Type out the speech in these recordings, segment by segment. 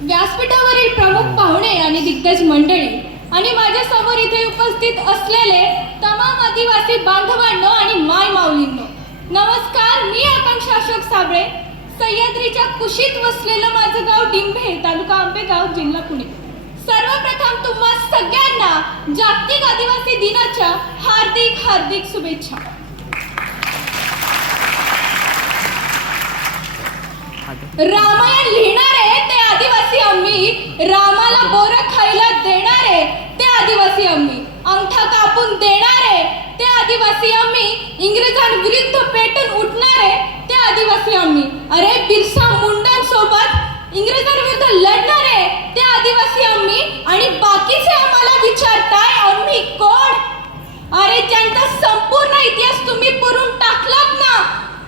व्यासपीठावरील प्रमुख पाहुणे आणि दिग्गज मंडळी आणि माझ्यासमोर इथे उपस्थित असलेले तमाम आदिवासी बांधवांनो आणि माय माऊलींनो नमस्कार मी आकांक्षा अशोक साबळे. सह्याद्रीच्या कुशीत वसलेलं माझं गाव डिंभे तालुका आंबेगाव जिल्हा पुणे. सर्वप्रथम तुम्हा सगळ्यांना जागतिक आदिवासी दिनाच्या हार्दिक हार्दिक शुभेच्छा. रामायण लिहिणार आदिवासी आम्ही रामाला बोर खायला देणारे ते आदिवासी आम्ही. अंगठा कापून देणारे ते आदिवासी आम्ही. इंग्रजांविरुद्ध पेटून उठणारे ते आदिवासी आम्ही. अरे बिरसा मुंडांसोबत इंग्रजांविरुद्ध लढणारे ते आदिवासी आम्ही. आणि बाकीचे आम्हाला विचारताय आम्ही कोण? अरे ज्यांचा संपूर्ण इतिहास तुम्ही पुरून टाकलात ना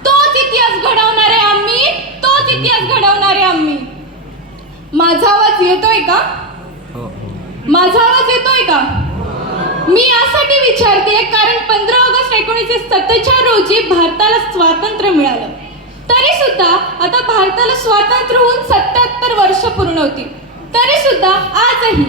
तोच इतिहास घडवणारे आम्ही तोच इतिहास घडवणारे आम्ही. माझा आवाज येतोय का? माझा आवाज येतोय का? मी यासाठी विचारते कारण पंधरा ऑगस्ट एकोणीसशे सत्तेचाळ रोजी भारताला स्वातंत्र्य मिळालं. तरी सुद्धा आता भारताला स्वातंत्र्य होऊन सत्याहत्तर वर्ष पूर्ण होती तरी सुद्धा आजही आजही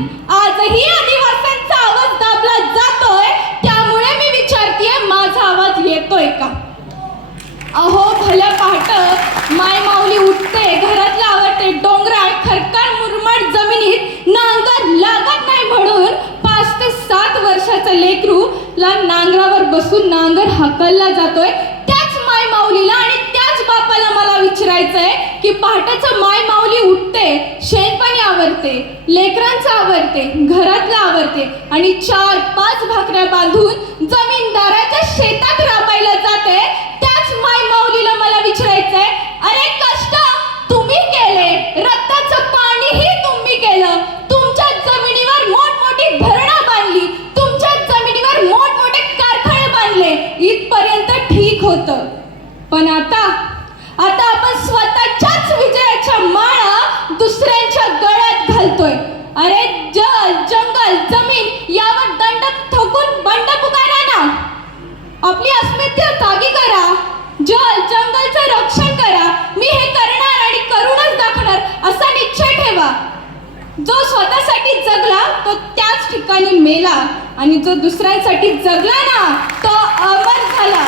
वर्षाचा लेकरू ला नांगरावर बसून नांगर हाकलला जातोय. त्याच माय माऊलीला आणि त्याच बापाला मला विचारायचंय की पहाटेचं माय माऊली उठते शेणपाणी आवरते लेकरांचं आवरते घरातलं आवरते आणि चार पाच भाकऱ्या बांधून जमीनदाराच्या शेतात राबायला जाते. त्याच माय माऊलीला मला विचारायचंय अरे जल जंगल जमीन यावर दंड थकून बंड पुकारा ना. आपली अस्मित्य जागी करा. जल जंगलचं रक्षण करा. मी हे करणार आणि करूनच दाखवणार असा निश्चय ठेवा. जो स्वतःसाठी जगला तो त्याच ठिकाणी मेला आणि जो दुसऱ्यांसाठी जगला ना तो अमर झाला.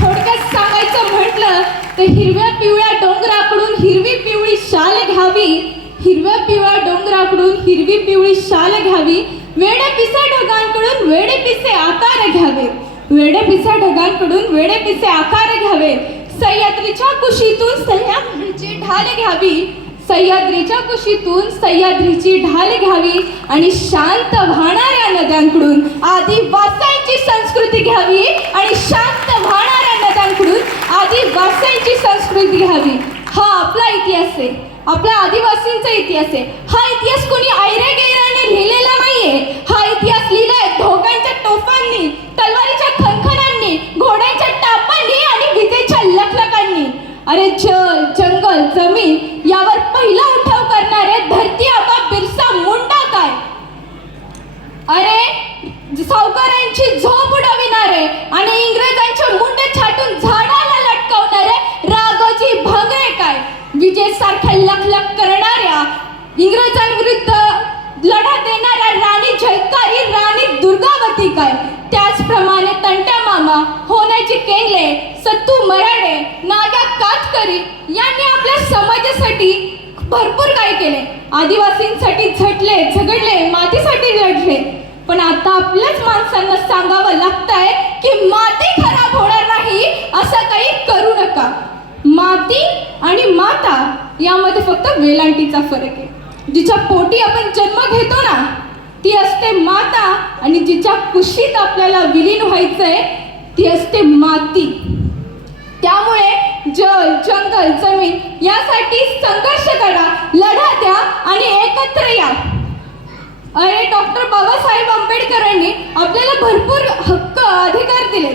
थोडक्यात सांगायचं म्हटलं तर हिरव्या पिवळ्या डोंगराकडून हिरवी पिवळी शाल घ्यावी. हिरव्या पिवळ्या डोंगराकडून हिरवी पिवळी शाल घ्यावी. वेडे पिसे ढगांकडून वेडे पिसे आकार घ्यावे. वेडे पिसे ढगांकडून वेडे पिसे आकार घ्यावे. सह्याद्रीच्या कुशीतून सह्याद्रीची ढाल घ्यावी. सह्याद्रीच्या कुशीतून सह्याद्रीची ढाल घ्यावी आणि शांत वाहणाऱ्या नद्यांकडून आदिवासींची संस्कृती घ्यावी आणि शांत वाहणाऱ्या नद्यांकडून आदिवासींची संस्कृती घ्यावी. हा आपला इतिहास आहे. आपला आदिवासींचा इतिहास आहे. हा इतिहास कोणी ऐरे गैराने लिहिलेला नाहीये. हा इतिहास लिहिलाय ढोकांच्या टोफांनी तलवारीच्या खनखनांनी घोड्यांच्या टापांनी आणि विजेच्या लखलकांनी अरे जल जंगल जमीन यावर पहिला उठाव करणारे धरती आबा बिरसा मुंडा काय? अरे सावकारांची झोप उडविणारे आणि इंग्रजांचे मुंडे छाटून झाड विजेसारख्या लखलख करणाऱ्या इंग्रजांविरुद्ध लढा देणाऱ्या राणी जयकारी राणी दुर्गावती काय? त्याचप्रमाणे तंट्या मामा होण्याची केंगले सत्तू मराडे नागा कातकरी यांनी आपल्या समाजासाठी भरपूर काय केले. आदिवासींसाठी झटले झगडले मातीसाठी लढले. पण आता आपल्याच माणसांना सांगावं लागतंय की माती खराब होणार नाही असं काही करू नका. माती आणि माता यामध्ये फक्त वेलांटीचा फरक आहे. जिच्या पोटी आपण जन्म घेतो ना ती असते माता आणि जिच्या कुशीत आपल्याला विलीन व्हायचंय ती असते माती. त्यामुळे जल जंगल जमीन यासाठी संघर्ष करा लढा द्या आणि एकत्र या. अरे डॉक्टर बाबासाहेब आंबेडकरांनी आपल्याला भरपूर हक्क अधिकार दिले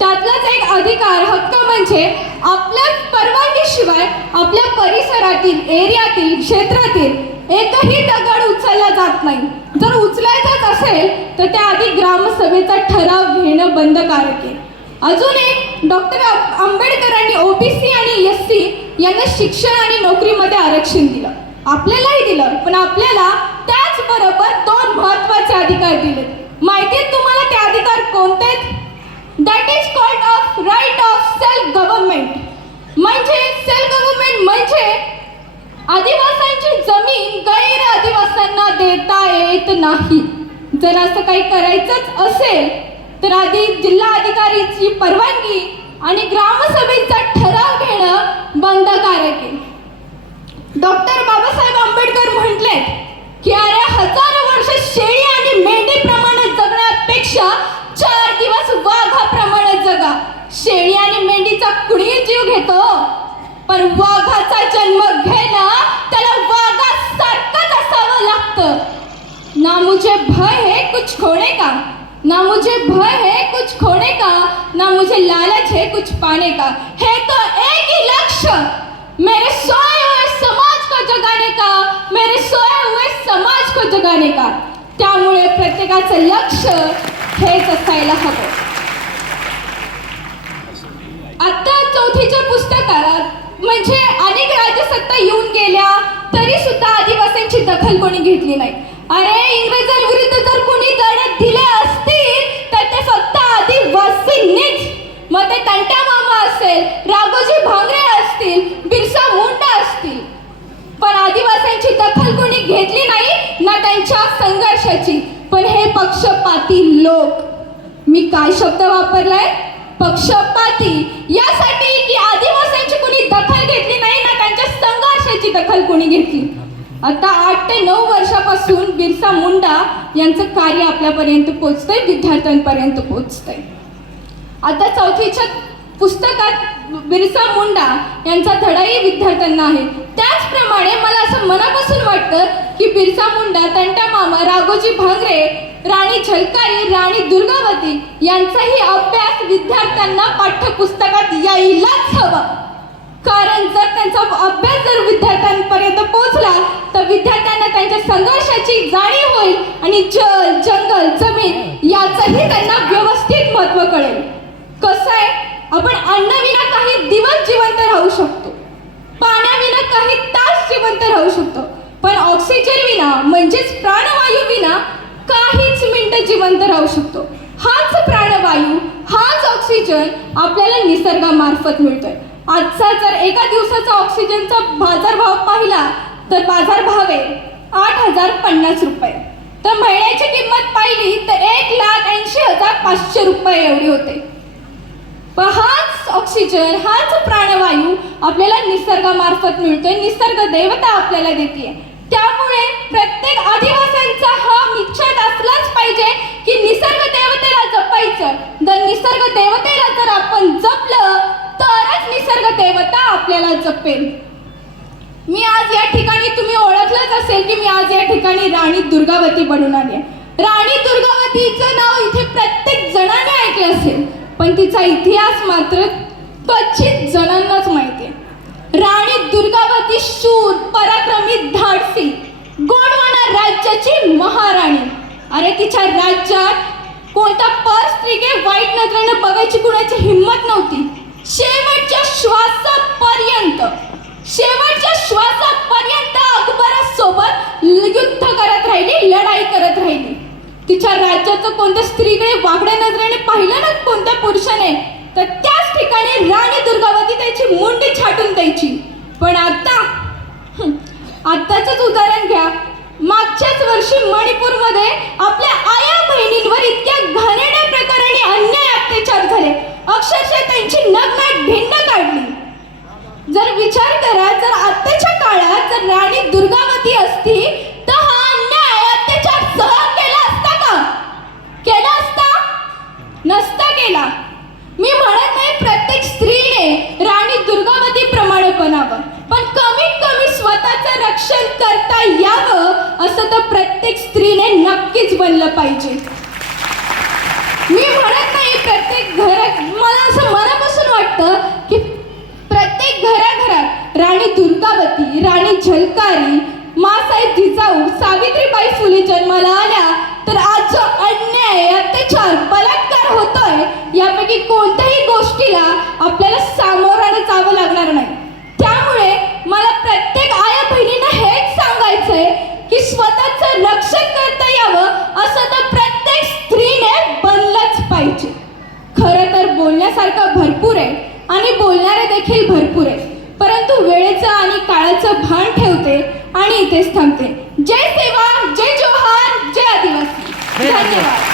त्यातलाच एक अधिकार हक्क म्हणजे आपल्या परवानगीशिवाय आपल्या परिसरातील एरियातील क्षेत्रातील एकही दगड उचलला जात नाही. जर उचलायचाच असेल तर त्याआधी ग्रामसभेचा ठराव घेणं बंधकारक आहे. अजून एक डॉक्टर आंबेडकरांनी ओबीसी आणि एस सी यांना शिक्षण आणि नोकरीमध्ये आरक्षण दिलं. आपल्यालाही दिलं पण आपल्याला त्याचबरोबर दोन महत्त्वाचे अधिकार दिले. माहिती तुम्हाला ते अधिकार कोणते आहेत? That is called of right of self government म्हणजे सेल्फ गव्हर्नमेंट म्हणजे आदिवासांची जमीन गैर आदिवासांना देता येत नाही. जर असं काही करायचंच असेल तर आधी जिल्हा अधिकारीची परवानगी आणि ग्रामसभेचा ठराव घेणं बंधकारक आहे. डॉक्टर बाबासाहेब आंबेडकर म्हटले की अरे हजारो वर्ष शेळी आणि मेंढीप्रमाणे जगण्यापेक्षा चार दिवस वाघाप्रमाणे जगा शेळी आणि मेंढीचा कुणी जीव घेतो पण वाघाचा जन्म घ्यायला त्याला वाघासारखंच असावं लागतं. ना मुझे भय है कुछ खोने का? ना मुझे भय है कुछ खोने का? ना मुझे लालच है कुछ पाने का? है तो एक ही लक्ष्य मेरे सोए हुए समाज को जगाने का मेरे सोए हुए समाज को जगाने का. त्यामुळे प्रत्येकाचं लक्ष हेच असायला हवं. आता चौथीच्या पुस्तकात म्हणजे अनेक राज्यसत्ता येऊन गेल्या तरी सुद्धा आदिवासींची दखल कोणी घेतली नाही. अरे इंग्रजांविरुद्ध जर कोणी लढत दिले असतील तर ते फक्त आदिवासींनीच. मग ते तंट्या मामा असेल राघोजी भांगरे असतील बिरसा मुंडा असतील. पण आदिवासींची दखल कोणी घेतली नाही ना त्यांच्या संघर्षाची. पण हे पक्षपाती लोक. मी काय शब्द वापरलाय? पक्षपाती. यासाठी की आदिवासींची कोणी दखल घेतली नाही ना त्यांच्या संघर्षाची दखल कोणी घेतली? आता आठ ते नऊ वर्षापासून बिरसा मुंडा यांचं कार्य आपल्यापर्यंत पोहोचतंय विद्यार्थ्यांपर्यंत पोहोचतंय आता चौथीच्या पुस्तकात बिरसा मुंडा यांचा धडाही विद्यार्थ्यांना आहे. त्याचप्रमाणे मला असं मनापासून वाटतं की बिरसा मुंडा तंटा मामा राघोजी भांगरे राणी झलकारी राणी दुर्गावती यांचाही अभ्यास विद्यार्थ्यांना पाठ्यपुस्तकात यायलाच हवा. कारण जर त्यांचा अभ्यास जर विद्यार्थ्यांपर्यंत पोहोचला तर विद्यार्थ्यांना त्यांच्या संघर्षाची जाणीव होईल आणि जल जंगल जमीन याचंही त्यांना व्यवस्थित महत्त्व कळेल. कसं आहे? आपण अन्नविना काही दिवस जिवंत राहू शकतो. पाण्याविना काही तास जिवंत राहू शकतो. पण ऑक्सिजन विना म्हणजेच प्राणवायू विना काहीच मिनिटं जिवंत राहू शकतो. हाच प्राणवायू हाच ऑक्सिजन आपल्याला निसर्गामार्फत मिळतोय. आजचा जर एका दिवसाचा ऑक्सिजनचा बाजारभाव पाहिला तर बाजारभाव आहे आठ हजार पन्नास रुपये. तर महिन्याची किंमत पाहिली तर एक लाख ऐंशी हजार पाचशे रुपये एवढी होते. पण हाच ऑक्सिजन हाच प्राणवायू आपल्याला निसर्गामार्फत मिळतोय. निसर्ग देवता आपल्याला देते त्यामुळे प्रत्येक आदिवासींचा हा निश्चय असलाच पाहिजे की निसर्ग देवतेला जपायचं. जर निसर्ग देवतेला जर आपण जपलं तरच निसर्ग देवता आपल्याला जपेल. मी आज या ठिकाणी तुम्ही ओळखलंच असेल की मी आज या ठिकाणी राणी दुर्गावती बनून आली आहे. राणी दुर्गावतीचं नाव इथे प्रत्येक जणाने ऐकलं असेल पण तिचा इतिहास मात्र क्वचित जणांनाच माहिती आहे राणी दुर्गावती शूर ही धाडसी गोडवाना राज्याची महाराणी. अरे तिच्या राज्यात कोणता पर स्त्रीके वाईट नजरेने बघायची कुणाची हिंमत नव्हती. शेवटच्या श्वासापर्यंत शेवटच्या श्वासापर्यंत अकबरासोबत युद्ध करत राहिली लढाई करत राहिली. तिच्या राज्याचं कोणत्या स्त्रीकडे वागड्या नजरेने पाहिलं ना कोणत्या पुरुषाने तर त्याच ठिकाणी राणी दुर्गावती त्याची मुंडी छाटून द्यायची. पण आता आत्ताचंच उदाहरण घ्या. मागच्याच वर्षी मणिपूरमध्ये आपल्या आया बहिणींवर इतक्या असतं तर प्रत्येक स्त्रीने नक्कीच बनलं पाहिजे. मी म्हणत नाही प्रत्येक घरात मला असं मनापासून वाटतं की प्रत्येक घराघरात राणी दुर्गावती राणी झलकारी मासाहेब जिजाऊ सावित्रीबाई फुले जन्माला आल्या तर आज जो अन्याय अत्याचार बलात्कार होतोय यापैकी कोणत्याही गोष्टीला आपल्याला सामोरं जावं लागणार नाही. की स्वतःचं रक्षण करता यावं असं तर प्रत्येक स्त्रीने बनलंच पाहिजे. खर तर बोलण्यासारखं भरपूर आहे आणि बोलणारे देखील भरपूर आहे. परंतु वेळेचं आणि काळाचं भान ठेवते आणि इथेच थांबते. जय सेवा जय जोहार जय आदिवासी. धन्यवाद.